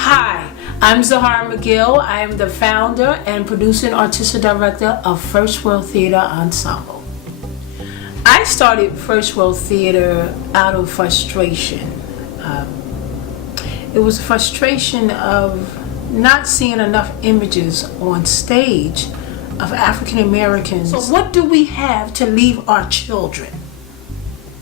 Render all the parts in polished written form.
Hi, I'm Zahara McGill. I am the founder and producing artistic director of First World Theater Ensemble. I started First World Theater out of frustration. It was a frustration of not seeing enough images on stage of African Americans. So what do we have to leave our children?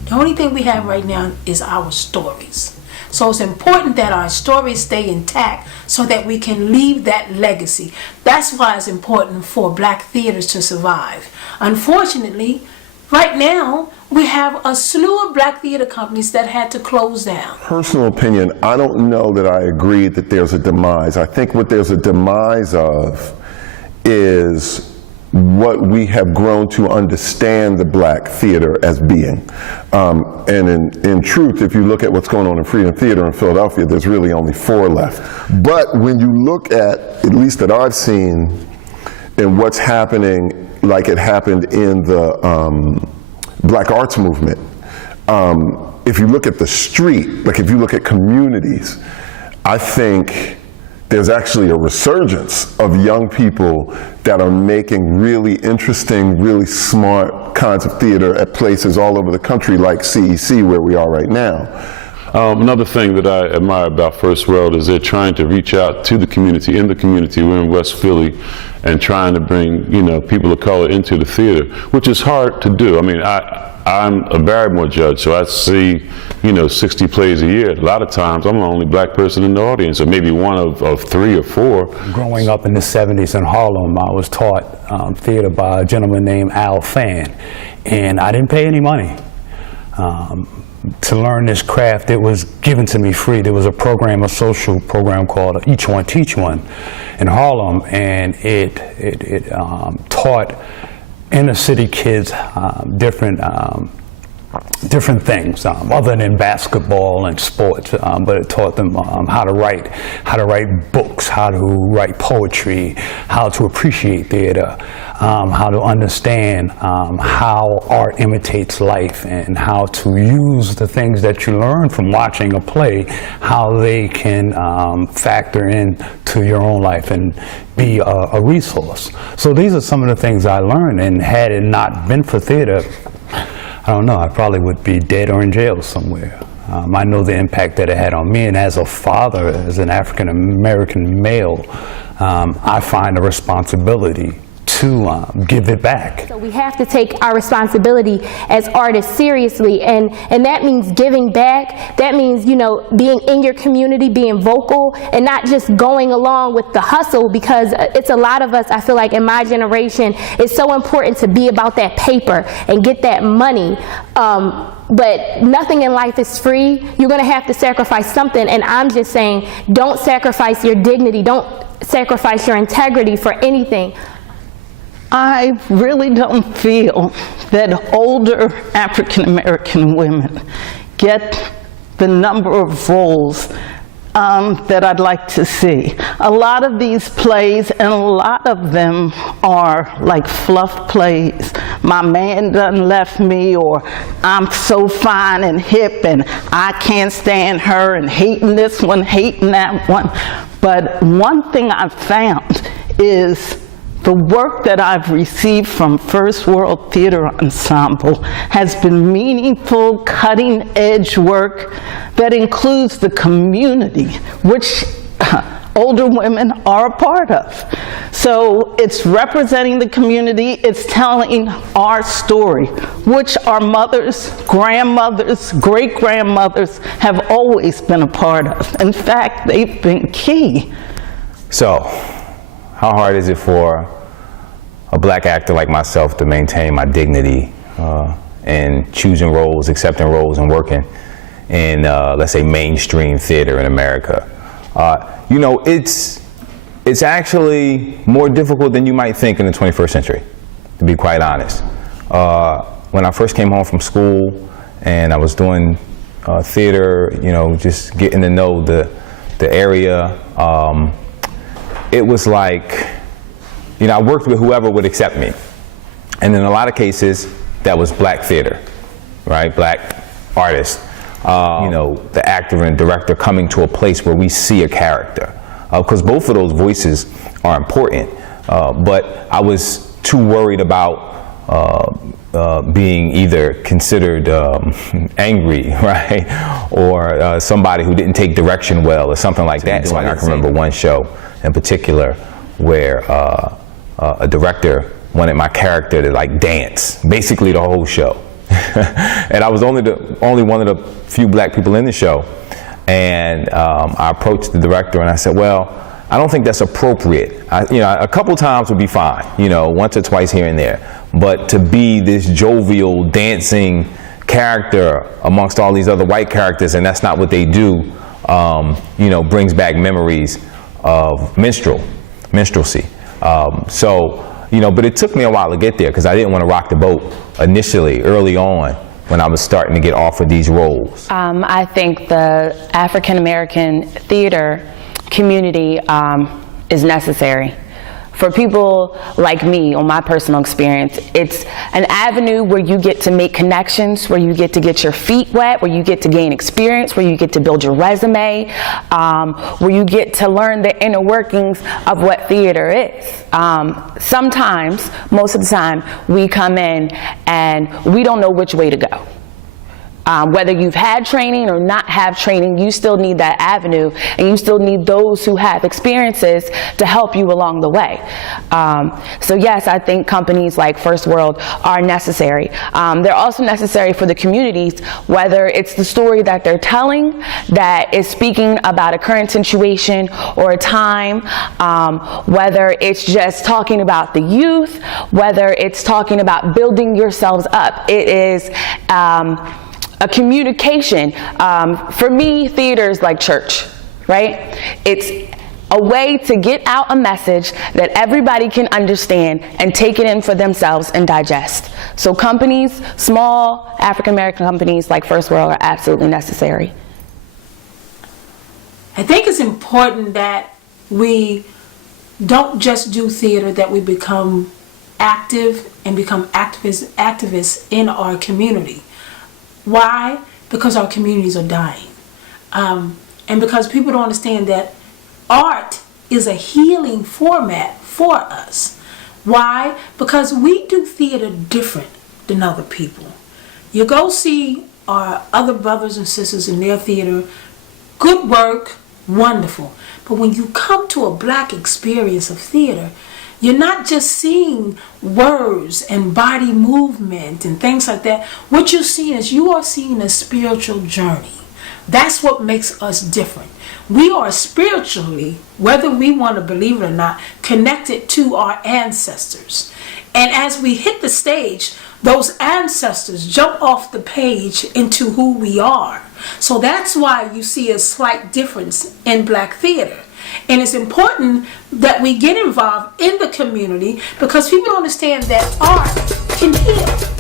The only thing we have right now is our stories. So it's important that our stories stay intact so that we can leave that legacy. That's why it's important for black theaters to survive. Unfortunately, right now, we have a slew of black theater companies that had to close down. Personal opinion, I don't know that I agree that there's a demise. I think what there's a demise of is what we have grown to understand the black theater as being. And in truth, if you look at what's going on in Freedom Theater in Philadelphia, there's really only 4 left. But when you look at least that I've seen, and what's happening, like it happened in the Black Arts Movement, if you look at the street, like if you look at communities, I think there's actually a resurgence of young people that are making really interesting, really smart kinds of theater at places all over the country, like CEC, where we are right now. Another thing that I admire about First World is they're trying to reach out to the community. In the community, we're in West Philly, and trying to bring people of color into the theater, which is hard to do. I mean, I'm a Barrymore judge, so I see 60 plays a year. A lot of times I'm the only black person in the audience, or maybe one of 3 or 4. Growing up in the 70s in Harlem, I was taught theater by a gentleman named Al Fan, and I didn't pay any money to learn this craft. It was given to me free. There was a social program called Each One Teach One in Harlem, and it taught inner city kids different things other than basketball and sports, but it taught them how to write books, how to write poetry, how to appreciate theater, how to understand how art imitates life, and how to use the things that you learn from watching a play, how they can factor in to your own life and be a resource. So these are some of the things I learned, and had it not been for theater, I don't know, I probably would be dead or in jail somewhere. I know the impact that it had on me, and as a father, as an African American male, I find a responsibility to give it back. So we have to take our responsibility as artists seriously, and that means giving back. That means, being in your community, being vocal, and not just going along with the hustle, because it's a lot of us, I feel like in my generation, it's so important to be about that paper and get that money. But nothing in life is free. You're going to have to sacrifice something, and I'm just saying, don't sacrifice your dignity, don't sacrifice your integrity for anything. I really don't feel that older African American women get the number of roles that I'd like to see. A lot of these plays, and a lot of them are like fluff plays. My man done left me, or I'm so fine and hip and I can't stand her, and hating this one, hating that one. But one thing I've found is the work that I've received from First World Theater Ensemble has been meaningful, cutting-edge work that includes the community, which older women are a part of. So it's representing the community, it's telling our story, which our mothers, grandmothers, great-grandmothers have always been a part of. In fact, they've been key. So, how hard is it for a black actor like myself to maintain my dignity in choosing roles, accepting roles, and working in, let's say, mainstream theater in America? It's actually more difficult than you might think in the 21st century, to be quite honest. When I first came home from school and I was doing theater, just getting to know the area, it was like, I worked with whoever would accept me. And in a lot of cases, that was black theater, right? Black artists. you know, the actor and director coming to a place where we see a character. Because both of those voices are important. But I was too worried about being either considered angry, right, or somebody who didn't take direction well, or something like that. So I can remember one show in particular where a director wanted my character to like dance, basically the whole show. And I was only one of the few black people in the show. And I approached the director and I said, well, I don't think that's appropriate. You know, a couple times would be fine, you know, once or twice here and there. But to be this jovial, dancing character amongst all these other white characters, and that's not what they do, you know, brings back memories of minstrelsy. So, you know, but it took me a while to get there because I didn't want to rock the boat initially, early on, when I was starting to get offered these roles. I think the African American theater community is necessary. For people like me, on my personal experience, it's an avenue where you get to make connections, where you get to get your feet wet, where you get to gain experience, where you get to build your resume, where you get to learn the inner workings of what theater is. Sometimes, most of the time, we come in and we don't know which way to go. Whether you've had training or not have training, you still need that avenue, and you still need those who have experiences to help you along the way. So yes, I think companies like First World are necessary. They're also necessary for the communities, whether it's the story that they're telling that is speaking about a current situation or a time, whether it's just talking about the youth, whether it's talking about building yourselves up. It is a communication. For me, theater is like church, right? It's a way to get out a message that everybody can understand and take it in for themselves and digest. So companies, small African American companies like First World are absolutely necessary. I think it's important that we don't just do theater, that we become active and become activists in our community. Why? Because our communities are dying. And because people don't understand that art is a healing format for us. Why? Because we do theater different than other people. You go see our other brothers and sisters in their theater, good work, wonderful. But when you come to a black experience of theater, you're not just seeing words and body movement and things like that. What you're seeing is you are seeing a spiritual journey. That's what makes us different. We are spiritually, whether we want to believe it or not, connected to our ancestors. And as we hit the stage, those ancestors jump off the page into who we are. So that's why you see a slight difference in black theater. And it's important that we get involved in the community because people understand that art can heal.